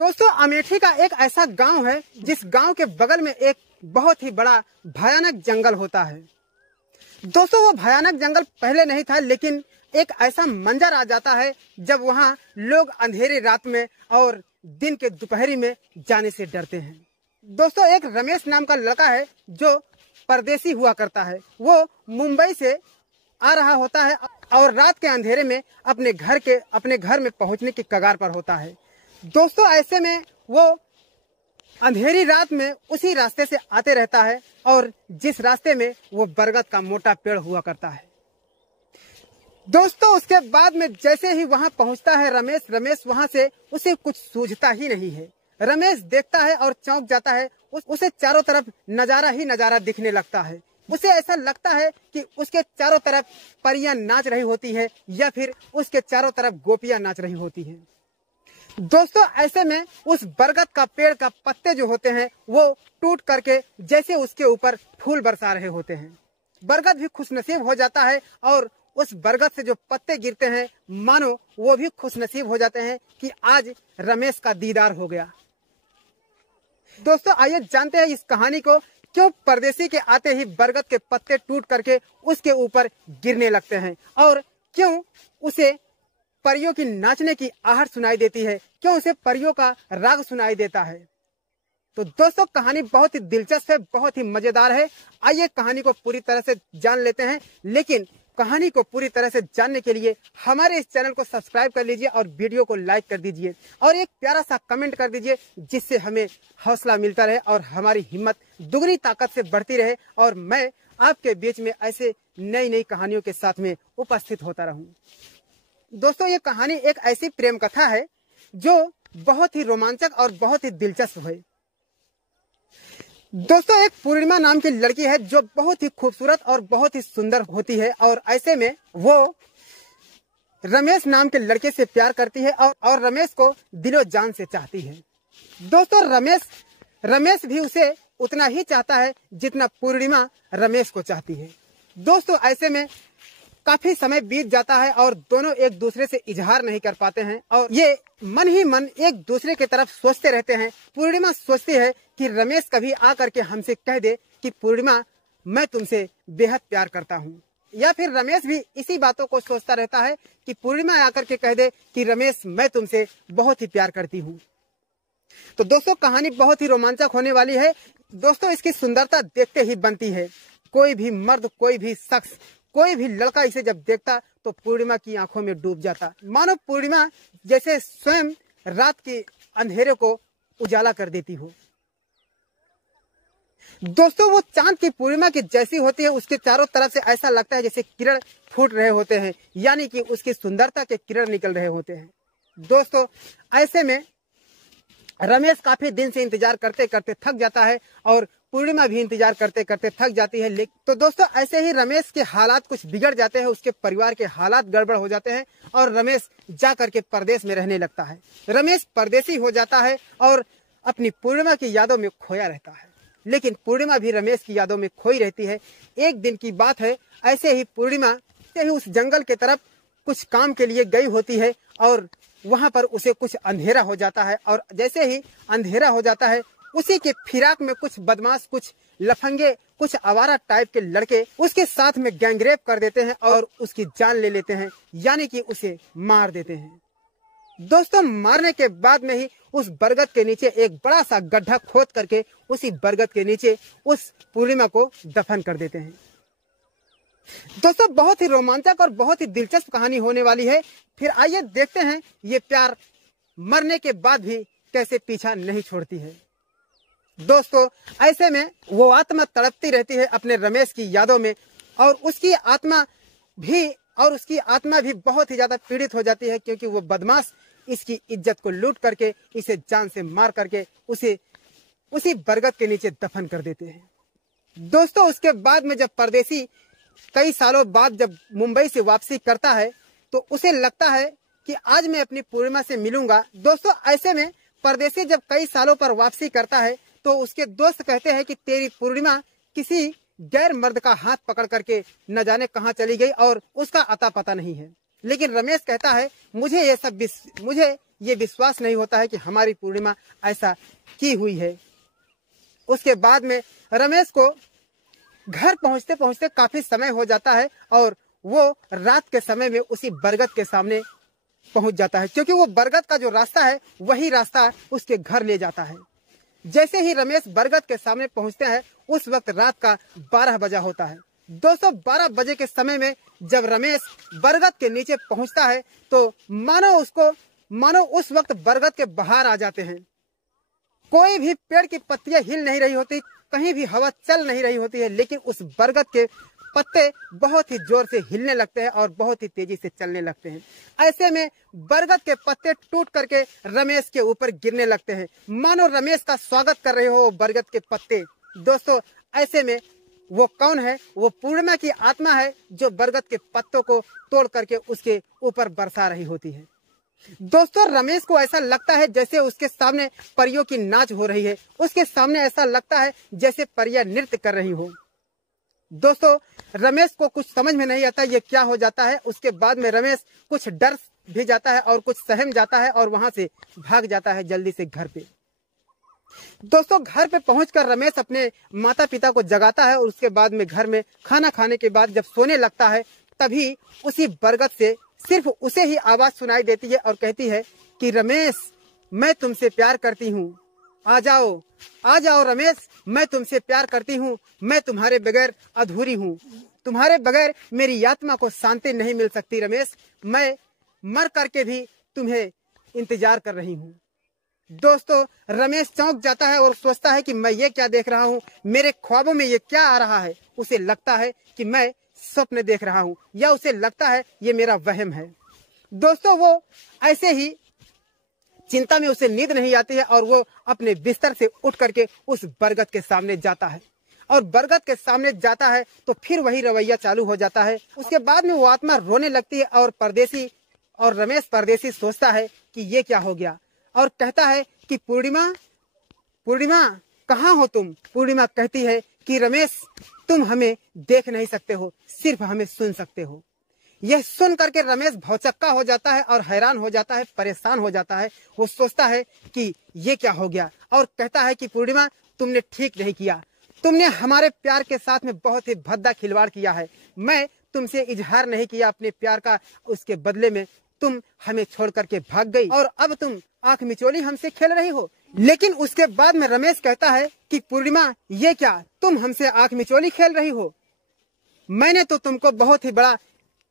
दोस्तों, अमेठी का एक ऐसा गांव है जिस गांव के बगल में एक बहुत ही बड़ा भयानक जंगल होता है। दोस्तों, वो भयानक जंगल पहले नहीं था, लेकिन एक ऐसा मंजर आ जाता है जब वहां लोग अंधेरी रात में और दिन के दोपहरी में जाने से डरते हैं। दोस्तों, एक रमेश नाम का लड़का है जो परदेसी हुआ करता है। वो मुंबई से आ रहा होता है और रात के अंधेरे में अपने घर में पहुंचने की कगार पर होता है। दोस्तों, ऐसे में वो अंधेरी रात में उसी रास्ते से आते रहता है और जिस रास्ते में वो बरगद का मोटा पेड़ हुआ करता है। दोस्तों, उसके बाद में जैसे ही वहां पहुंचता है रमेश वहां से उसे कुछ सूझता ही नहीं है। रमेश देखता है और चौंक जाता है। उसे चारों तरफ नजारा ही नजारा दिखने लगता है। उसे ऐसा लगता है कि उसके चारों तरफ परियां नाच रही होती है या फिर उसके चारों तरफ गोपियां नाच रही होती हैं। दोस्तों, ऐसे में उस बरगद का पेड़ का पत्ते जो होते हैं वो टूट करके जैसे उसके ऊपर फूल बरसा रहे होते हैं। बरगद भी खुशनसीब हो जाता है और उस बरगद से जो पत्ते गिरते हैं मानो वो भी खुशनसीब हो जाते हैं कि आज रमेश का दीदार हो गया। दोस्तों, आइए जानते हैं इस कहानी को, क्यों परदेसी के आते ही बरगद के पत्ते टूट करके उसके ऊपर गिरने लगते हैं और क्यों उसे परियों की नाचने की आहट सुनाई देती है, क्यों उसे परियों का राग सुनाई देता है। तो दोस्तों, कहानी बहुत ही दिलचस्प है, बहुत ही मजेदार है। आइए कहानी को पूरी तरह से जान लेते हैं, लेकिन कहानी को पूरी तरह से जानने के लिए हमारे इस चैनल को सब्सक्राइब कर लीजिए और वीडियो को लाइक कर दीजिए और एक प्यारा सा कमेंट कर दीजिए, जिससे हमें हौसला मिलता रहे और हमारी हिम्मत दुगनी ताकत से बढ़ती रहे और मैं आपके बीच में ऐसे नई नई कहानियों के साथ में उपस्थित होता रहूं। दोस्तों, ये कहानी एक ऐसी प्रेम कथा है जो बहुत ही रोमांचक और बहुत ही दिलचस्प है। दोस्तों, एक पूर्णिमा नाम की लड़की है जो बहुत ही खूबसूरत और बहुत ही सुंदर होती है और ऐसे में वो रमेश नाम के लड़के से प्यार करती है और रमेश को दिलो जान से चाहती है। दोस्तों, रमेश भी उसे उतना ही चाहता है जितना पूर्णिमा रमेश को चाहती है। दोस्तों, ऐसे में काफी समय बीत जाता है और दोनों एक दूसरे से इजहार नहीं कर पाते हैं और ये मन ही मन एक दूसरे की तरफ सोचते रहते हैं। पूर्णिमा सोचती है कि रमेश कभी आकर के हमसे कह दे कि पूर्णिमा, मैं तुमसे बेहद प्यार करता हूँ, या फिर रमेश भी इसी बातों को सोचता रहता है कि पूर्णिमा आकर के कह दे कि रमेश, मैं तुमसे बहुत ही प्यार करती हूँ। तो दोस्तों, कहानी बहुत ही रोमांचक होने वाली है। दोस्तों, इसकी सुंदरता देखते ही बनती है। कोई भी मर्द, कोई भी शख्स, कोई भी लड़का इसे जब देखता तो पूर्णिमा की आंखों में डूब जाता, मानो पूर्णिमा जैसे स्वयं रात के अंधेरे को उजाला कर देती हो। दोस्तों, वो चांद की पूर्णिमा की जैसी होती है, उसके चारों तरफ से ऐसा लगता है जैसे किरण फूट रहे होते हैं, यानी कि उसकी सुंदरता के किरण निकल रहे होते हैं। दोस्तों, ऐसे में रमेश काफी दिन से इंतजार करते करते थक जाता है और पूर्णिमा भी इंतजार करते करते थक जाती है। तो दोस्तों, ऐसे ही रमेश के हालात कुछ बिगड़ जाते हैं, उसके परिवार के हालात गड़बड़ हो जाते हैं और रमेश जा करके परदेश में रहने लगता है। रमेश परदेसी हो जाता है और अपनी पूर्णिमा की यादों में खोया रहता है, लेकिन पूर्णिमा भी रमेश की यादों में खोई रहती है। एक दिन की बात है, ऐसे ही पूर्णिमा उस जंगल के तरफ कुछ काम के लिए गई होती है और वहां पर उसे कुछ अंधेरा हो जाता है और जैसे ही अंधेरा हो जाता है, उसी के फिराक में कुछ बदमाश, कुछ लफंगे, कुछ आवारा टाइप के लड़के उसके साथ में गैंगरेप कर देते हैं और उसकी जान ले लेते हैं, यानी कि उसे मार देते हैं। दोस्तों, मारने के बाद में ही उस बरगद के नीचे एक बड़ा सा गड्ढा खोद करके उसी बरगद के नीचे उस पूर्णिमा को दफन कर देते हैं। दोस्तों, बहुत ही रोमांचक और बहुत ही दिलचस्प कहानी होने वाली है। फिर आइए देखते हैं ये प्यार मरने के बाद भी कैसे पीछा नहीं छोड़ती है। दोस्तों, ऐसे में वो आत्मा तड़पती रहती है अपने रमेश की यादों में और उसकी आत्मा भी बहुत ही ज्यादा पीड़ित हो जाती है, क्योंकि वो बदमाश इसकी इज्जत को लूट करके इसे जान से मार करके उसे उसी बरगद के नीचे दफन कर देते हैं। दोस्तों, उसके बाद में जब परदेसी कई सालों बाद जब मुंबई से वापसी करता है तो उसे लगता है कि आज मैं अपनी पूर्णिमा से मिलूंगा। दोस्तों, ऐसे में परदेसी जब कई सालों पर वापसी करता है तो उसके दोस्त कहते हैं कि तेरी पूर्णिमा किसी गैर मर्द का हाथ पकड़ करके न जाने कहां चली गई और उसका अता पता नहीं है। लेकिन रमेश कहता है मुझे ये विश्वास नहीं होता है कि हमारी पूर्णिमा ऐसा की हुई है। उसके बाद में रमेश को घर पहुंचते पहुंचते काफी समय हो जाता है और वो रात के समय में उसी बरगद के सामने पहुंच जाता है, क्योंकि वो बरगद का जो रास्ता है वही रास्ता उसके घर ले जाता है। जैसे ही रमेश बरगद के सामने पहुंचते हैं उस वक्त रात का 12 बजा होता है। दोस्तों 12 बजे के समय में जब रमेश बरगद के नीचे पहुंचता है तो मानो उस वक्त बरगद के बाहर आ जाते हैं। कोई भी पेड़ की पत्तियां हिल नहीं रही होती, कहीं भी हवा चल नहीं रही होती है, लेकिन उस बरगद के पत्ते बहुत ही जोर से हिलने लगते हैं और बहुत ही तेजी से चलने लगते हैं। ऐसे में बरगद के पत्ते टूट करके रमेश के ऊपर गिरने लगते हैं, मानो रमेश का स्वागत कर रहे हो बरगद के पत्ते। दोस्तों ऐसे में वो कौन है? वो पूर्णिमा की आत्मा है जो बरगद के पत्तों को तोड़ करके उसके ऊपर बरसा रही होती है। दोस्तों रमेश को ऐसा लगता है जैसे उसके सामने परियों की नाच हो रही है, उसके सामने ऐसा लगता है जैसे परियां नृत्य कर रही हो। दोस्तों रमेश को कुछ समझ में नहीं आता ये क्या हो जाता है। उसके बाद में रमेश कुछ डर भी जाता है और कुछ सहम जाता है और वहां से भाग जाता है जल्दी से घर पे। दोस्तों घर पे पहुंचकर रमेश अपने माता पिता को जगाता है और उसके बाद में घर में खाना खाने के बाद जब सोने लगता है तभी उसी बरगद से सिर्फ उसे ही आवाज सुनाई देती है और कहती है कि रमेश मैं तुमसे प्यार करती हूँ, आ जाओ रमेश, मैं तुमसे प्यार करती हूँ, मैं तुम्हारे बगैर अधूरी हूँ, तुम्हारे बगैर मेरी आत्मा को शांति नहीं मिल सकती रमेश, मैं मर करके भी तुम्हें इंतजार कर रही हूँ। दोस्तों रमेश चौंक जाता है और सोचता है कि मैं ये क्या देख रहा हूँ, मेरे ख्वाबों में ये क्या आ रहा है। उसे लगता है कि मैं स्वप्न देख रहा हूँ या उसे लगता है ये मेरा वहम है। दोस्तों वो ऐसे ही चिंता में उसे नींद नहीं आती है और वो अपने बिस्तर से उठ करके उस बरगद के सामने जाता है और बरगद के सामने जाता है तो फिर वही रवैया चालू हो जाता है। उसके बाद में वो आत्मा रोने लगती है और रमेश परदेसी सोचता है कि ये क्या हो गया और कहता है कि पूर्णिमा कहाँ हो तुम? पूर्णिमा कहती है कि रमेश तुम हमें देख नहीं सकते हो, सिर्फ हमें सुन सकते हो। यह सुन करके रमेश भौचक्का हो जाता है और हैरान हो जाता है, परेशान हो जाता है। वो सोचता है कि ये क्या हो गया और कहता है कि पूर्णिमा तुमने ठीक नहीं किया, तुमने हमारे प्यार के साथ में बहुत ही भद्दा खिलवाड़ किया है। मैं तुमसे इजहार नहीं किया अपने प्यार का, उसके बदले में तुम हमें छोड़ करके भाग गई और अब तुम आंख मिचोली हमसे खेल रही हो। लेकिन उसके बाद में रमेश कहता है कि पूर्णिमा ये क्या, तुम हमसे आंख मिचोली खेल रही हो? मैंने तो तुमको बहुत ही बड़ा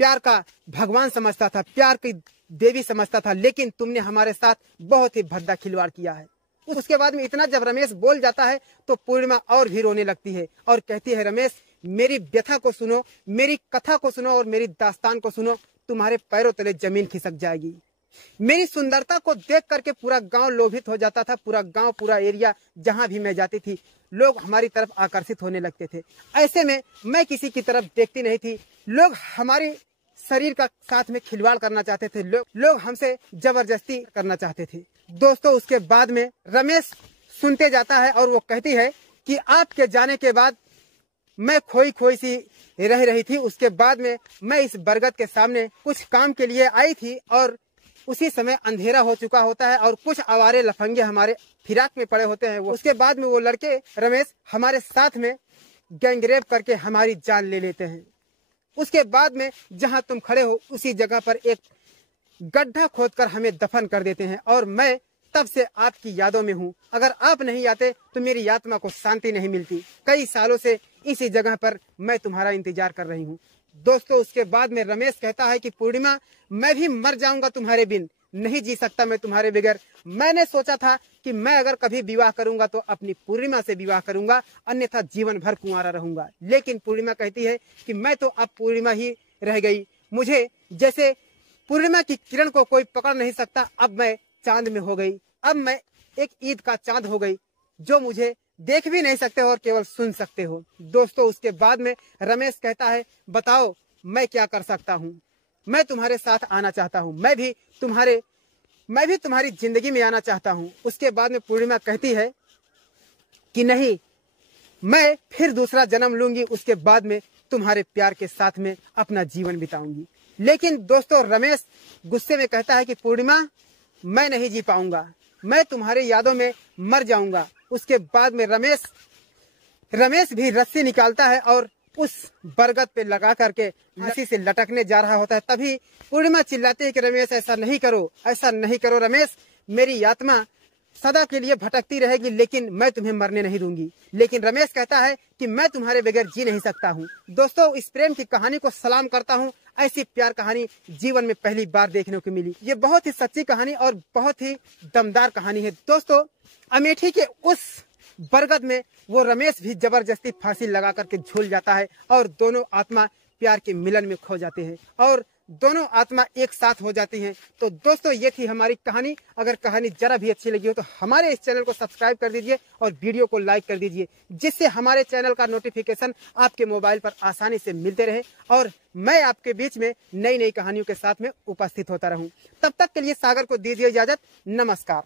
प्यार का भगवान समझता था, प्यार की देवी समझता था, लेकिन तुमने हमारे साथ बहुत ही भद्दा खिलवाड़ किया है। उसके बाद में इतना जब रमेश बोल जाता है तो पूर्णिमा और भी रोने लगती है और कहती है रमेश मेरी व्यथा को सुनो, मेरी कथा को सुनो और मेरी दास्तान को सुनो, तुम्हारे पैरों तले जमीन खिसक जाएगी। मेरी सुंदरता को देख करके पूरा गांव लोभित हो जाता था, पूरा गांव, पूरा एरिया जहां भी मैं जाती थी लोग हमारी तरफ आकर्षित होने लगते थे। ऐसे में मैं किसी की तरफ देखती नहीं थी, लोग हमारे शरीर का साथ में खिलवाड़ करना चाहते थे, लोग हमसे जबरदस्ती करना चाहते थे। दोस्तों उसके बाद में रमेश सुनते जाता है और वो कहती है कि आपके जाने के बाद मैं खोई सी रह रही थी। उसके बाद में मैं इस बरगद के सामने कुछ काम के लिए आई थी और उसी समय अंधेरा हो चुका होता है और कुछ आवारे लफंगे हमारे फिराक में पड़े होते हैं। उसके बाद में वो लड़के रमेश हमारे साथ में गैंगरेप करके हमारी जान ले लेते हैं। उसके बाद में जहां तुम खड़े हो उसी जगह पर एक गड्ढा खोदकर हमें दफन कर देते हैं और मैं तब से आपकी यादों में हूँ। अगर आप नहीं आते तो मेरी आत्मा को शांति नहीं मिलती। कई सालों से इसी जगह पर मैं तुम्हारा इंतजार कर रही हूँ। दोस्तों उसके बाद में रमेश कहता है कि पूर्णिमा मैं भी मर जाऊंगा तुम्हारे बिन, नहीं जी सकता मैं तुम्हारे बगैर। मैंने सोचा था कि मैं अगर कभी विवाह करूंगा तो अपनी पूर्णिमा से विवाह करूंगा, अन्यथा जीवन भर कुंवारा रहूंगा। लेकिन पूर्णिमा कहती है कि मैं तो अब पूर्णिमा ही रह गई, मुझे जैसे पूर्णिमा की किरण को कोई पकड़ नहीं सकता, अब मैं चांद में हो गई, अब मैं एक ईद का चांद हो गई जो मुझे देख भी नहीं सकते हो और केवल सुन सकते हो। दोस्तों उसके बाद में रमेश कहता है बताओ मैं क्या कर सकता हूँ, मैं तुम्हारे साथ आना चाहता हूँ, मैं भी तुम्हारी जिंदगी में आना चाहता हूँ। उसके बाद में पूर्णिमा कहती है कि नहीं, मैं फिर दूसरा जन्म लूंगी, उसके बाद में तुम्हारे प्यार के साथ में अपना जीवन बिताऊंगी। लेकिन दोस्तों रमेश गुस्से में कहता है कि पूर्णिमा मैं नहीं जी पाऊंगा, मैं तुम्हारी यादों में मर जाऊंगा। उसके बाद में रमेश भी रस्सी निकालता है और उस बरगद पे लगा करके रस्सी से लटकने जा रहा होता है। तभी पूर्णिमा चिल्लाती है कि रमेश ऐसा नहीं करो, ऐसा नहीं करो रमेश, मेरी आत्मा सदा के लिए भटकती रहेगी लेकिन मैं तुम्हें मरने नहीं दूंगी। लेकिन रमेश कहता है कि मैं तुम्हारे बगैर जी नहीं सकता हूँ। दोस्तों, इस प्रेम की कहानी को सलाम करता हूँ। ऐसी प्यार कहानी जीवन में पहली बार देखने को मिली। ये बहुत ही सच्ची कहानी और बहुत ही दमदार कहानी है। दोस्तों, अमेठी के उस बरगद में वो रमेश भी जबरदस्ती फांसी लगा करके झूल जाता है और दोनों आत्मा प्यार के मिलन में खो जाते हैं और दोनों आत्मा एक साथ हो जाती हैं। तो दोस्तों, ये थी हमारी कहानी। अगर कहानी जरा भी अच्छी लगी हो तो हमारे इस चैनल को सब्सक्राइब कर दीजिए और वीडियो को लाइक कर दीजिए, जिससे हमारे चैनल का नोटिफिकेशन आपके मोबाइल पर आसानी से मिलते रहे और मैं आपके बीच में नई नई कहानियों के साथ में उपस्थित होता रहूं। तब तक के लिए सागर को दीजिए इजाजत। नमस्कार।